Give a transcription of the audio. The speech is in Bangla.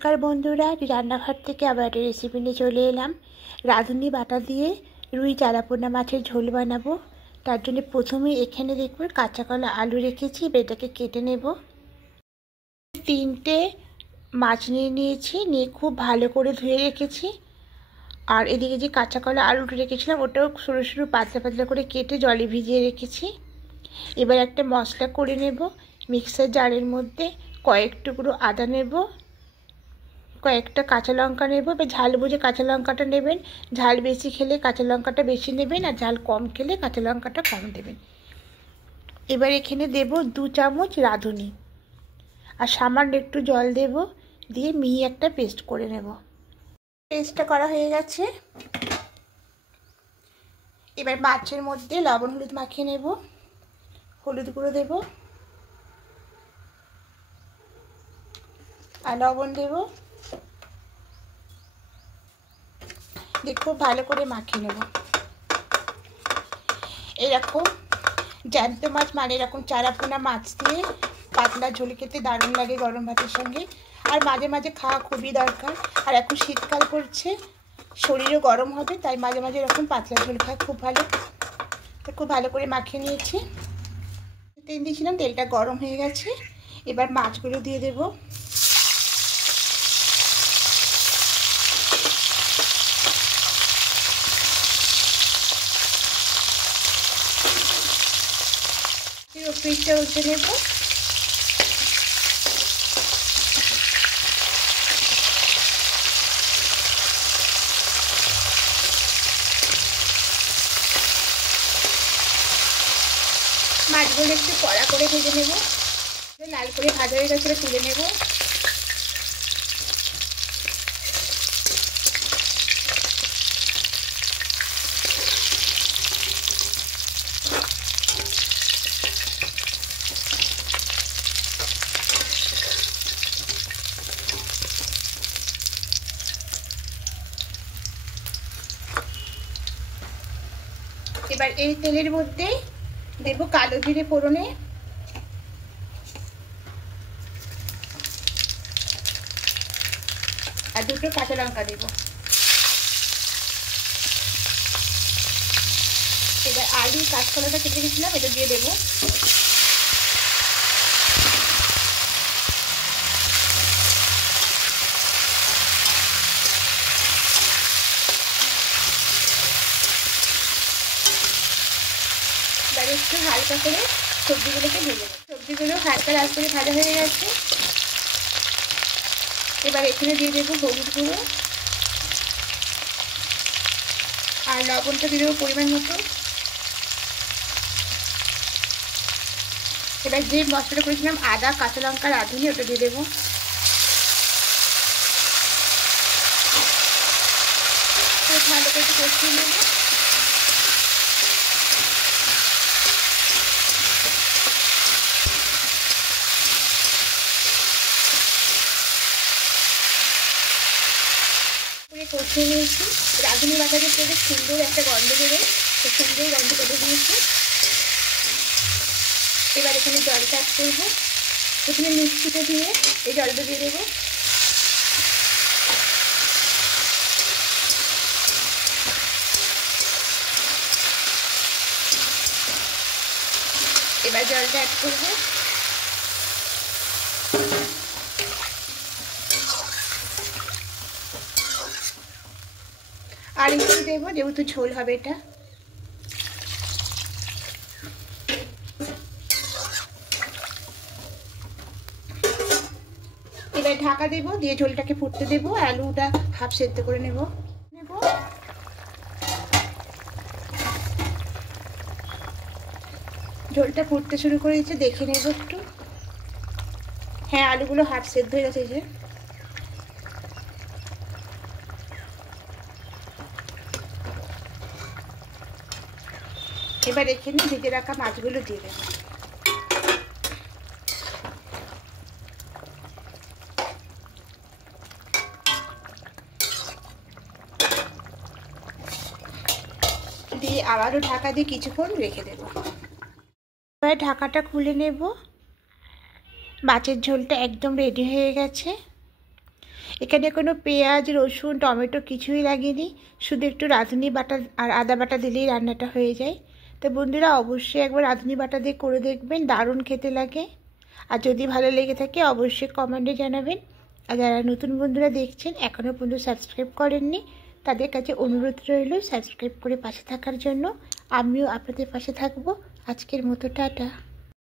नमस्कार बंधुरा रान्नाघर থেকে আবার একটা রেসিপি নিয়ে চলে এলাম। রাঁধুনি বাটা দিয়ে রুই চারাপোনা মাছের ঝোল বানাবো। তার জন্য প্রথমে এখানে দেখব কাঁচা কলা আলু রেখেছি, এটাকে কেটে নেব। তিনটে মাছ নিয়েছি, নিয়ে খুব ভালো করে ধুয়ে রেখেছি। আর এদিকে যে কাঁচা কলা আলুটা রেখেছিলাম ওটাও সরু সরু পাতলা পাতলা করে কেটে জলে ভিজিয়ে রেখেছি। এবার একটা মশলা করে নেব। মিক্সার জারের মধ্যে কয়েক টুকরো আদা নেব, কয়েকটা কাঁচা লঙ্কা নেব। এবার ঝাল বুঝে কাঁচা লঙ্কাটা নেবেন। ঝাল বেশি খেলে কাঁচা লঙ্কাটা বেশি নেবেন, আর ঝাল কম খেলে কাঁচা লঙ্কাটা কম দেবেন। এবার এখানে দেব 2 চামচ রাঁধুনি, আর সামান্য একটু জল দেব, দিয়ে মিহি একটা পেস্ট করে নেব। পেস্টটা করা হয়ে গেছে। এবার মাছের মধ্যে লবণ হলুদ মাখিয়ে নেব। হলুদ গুঁড়ো দেব আর লবণ দেব, খুব ভালো করে মাখিয়ে নেব। এরকম জ্যান্ত মাছ মানে এরকম চারাপোনা মাছ দিয়ে পাতলা ঝোল খেতে দারুণ লাগে গরম ভাতের সঙ্গে, আর মাঝে মাঝে খাওয়া খুবই দরকার। আর এখন শীতকাল পড়ছে, শরীরও গরম হবে, তাই মাঝে মাঝে এরকম পাতলা ঝোল খাওয়া খুব ভালো। তো খুব ভালো করে মাখিয়ে নিয়েছি। তেল দিয়েছিলাম, তেলটা গরম হয়ে গেছে। এবার মাছগুলো দিয়ে দেব। পিঠটা উঠে নেব। মাছগুলো একটু কড়া করে ভেজে নেব। লাল করে ভাজা হয়ে গেছে, তুলে নেব। এবার এই তেলের মধ্যে দেব কালো জিরে ফোড়নে, আর 2টো কাঁচা লঙ্কা দেব। এবার আলু কাঁচকলাটা কেটে রেখেছিলাম, এটা দিয়ে দেবো। এবার একটু হালকা করে সবজিগুলোকে ভেজে নেব। সবজিগুলো হালকা লাল করে ভাজা হয়ে গেছে। এবার এখানে দিয়ে দেবো হলুদ গুঁড়ো, আর লবণটা দিয়ে দেবো পরিমাণ মতো। এবার যে মশলাটা করেছিলাম আদা কাঁচা লঙ্কা রাঁধুনি, ওটা দিয়ে দেবো। খুব ভালো করে কষিয়ে নেব। কষিয়ে নিয়েছি। রাঁধুনি বাটাতে থেকে সুন্দর একটা গন্ধ বেরোয়, তো সুন্দর গন্ধ করে দিয়েছি। এবার এখানে জলটা অ্যাড করবো। প্রথমে মিক্সিতে দিয়ে এই জলটা দিয়ে দেবো। এবার জলটা অ্যাড করবো। আর একটু দেবো, যেহেতু ঝোল হবে এটা। এবার ঢাকা দেবো, দিয়ে ঝোলটাকে ফুটতে দেবো। আলুটা হাফ সেদ্ধ করে নেব। ঝোলটা ফুটতে শুরু করেছে, দেখে নেব একটু। হ্যাঁ, আলুগুলো হাফ সেদ্ধ হয়ে গেছে। যে এবার এখানে ভেজে রাখা মাছগুলো দিয়ে দেবো। দিয়ে আবারও ঢাকা দিয়ে কিছুক্ষণ রেখে দেব। এবার ঢাকাটা খুলে নেব। মাছের ঝোলটা একদম রেডি হয়ে গেছে। এখানে কোনো পেঁয়াজ, রসুন, টমেটো কিছুই লাগেনি, শুধু একটু রাঁধুনি বাটা আর আদা বাটা দিলেই রান্নাটা হয়ে যায়। তো বন্ধুরা অবশ্যই একবার রাঁধুনি বাটা দিয়ে করে দেখবেন, দারুণ খেতে লাগে। আর যদি ভালো লেগে থাকে অবশ্যই কমেন্টে জানাবেন। আর যারা নতুন বন্ধুরা দেখছেন এখনও পর্যন্ত সাবস্ক্রাইব করেননি, তাদের কাছে অনুরোধ রইল সাবস্ক্রাইব করে পাশে থাকার জন্য। আমিও আপনাদের পাশে থাকবো। আজকের মতো টাটা।